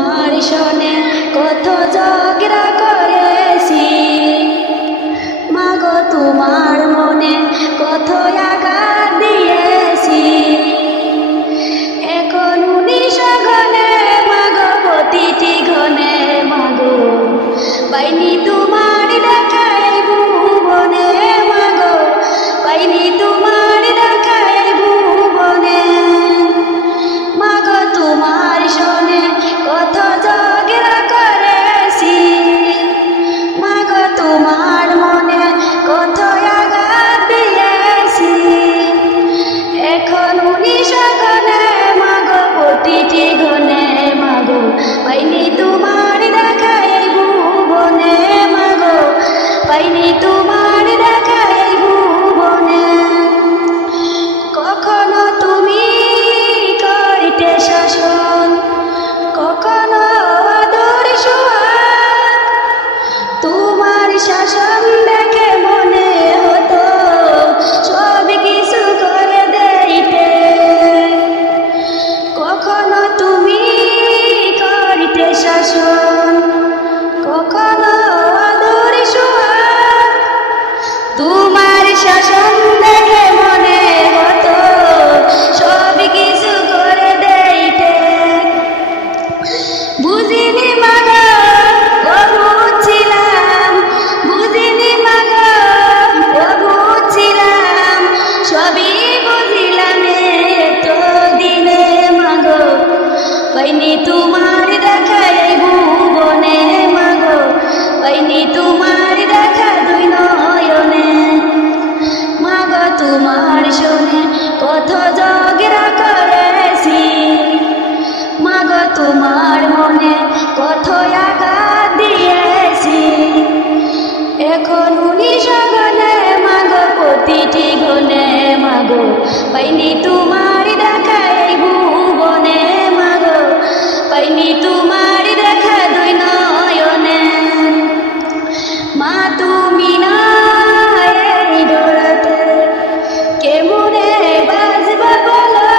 তোমার সনে কত ঝগড়া করেছি, মাগো তোমার মনে কত আঘাত দিয়েছি। এখন 19 ঘনে মাগো প্রতিটি ঘনে মাগো পাইনি তোমার দেখাই ভুবনে, মাগো পাইনি তোমার দেখাই ভুবনে। মাগো তোমার সনে কত ঝগড়া করেছি, মাগো তোমার মনে কত আঘাত দিয়েছি। এখন 19 ঘনে মাগো প্রতিটি ঘনে মাগো পাইনি তোমার দেখাই ভুবনে, মাগো পাইনি তোমার দেখাই ভুবনে। কখনো তুমি করিতে শাসন, কখনো আদর সোহাগ, তোমার শাসন দেখে মনে হতো সব কিছু করে দিতে। কখনো তুমি করিতে শাসন, কখনো আদর সোহাগ, তোমার শাসন দেখে মনে হতো সব কিছু করে দিতে। বুঝিনি মাগো অবুঝ ছিলাম, বুঝিনি মাগো অবুঝ ছিলাম, সবই বুঝিলাম এতো দিনে মাগো পাইনি তোমার দেখাই ভুবনে, মাগো পাইনি তোমার দেখা দুই নয়নে। মাগো তোমার সনে কত ঝগড়া করেছি, মাগো তোমার মনে কত আঘাত দিয়েছি। এখন 19 ঘনে মাগো প্রতিটি ঘনে মাগো পাইনি তোমার দেখাই ভুবনে, মাগো পাইনি তোমার দেখা দুই নয়নে। মা তুমি না এই ডোরাতে কেমনে বাজবে বলো,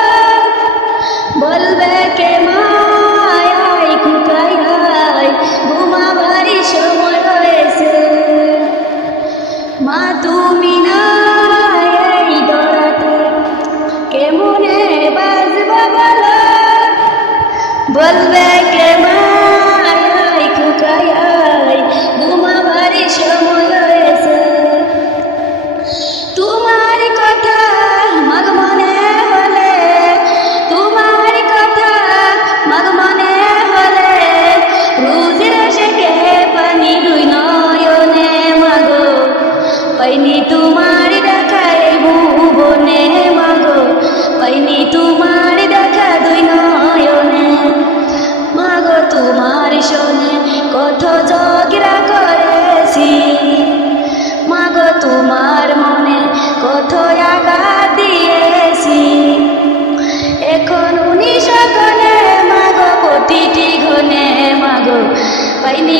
বলবে কে মায় কুকাই ঘুমাবারই সময় হয়েছে। মা তুমি না এই ডোরাতে কেমনে বাজবে বলো, বলবে কে মায় কুকাই ঘুমাবারই সময় হয়েছে। তোমার কথা মাগ মনে হলে, তোমার কথা মাগ মনে হলে, রোজের শেখে পানি দুই নয়নে মাগো পাইনি তোমার দেখাই ভুবনে, মাগো পাইনি তোমার দেখা দুই নয়নে। মাগো তোমার সনে কত ঝগড়া করেছি, মাগো তোমার মনে কত আঘাত দিয়েছি। এখন 19 ঘনে মাগো প্রতিটি ঘনে মাগো পাইনি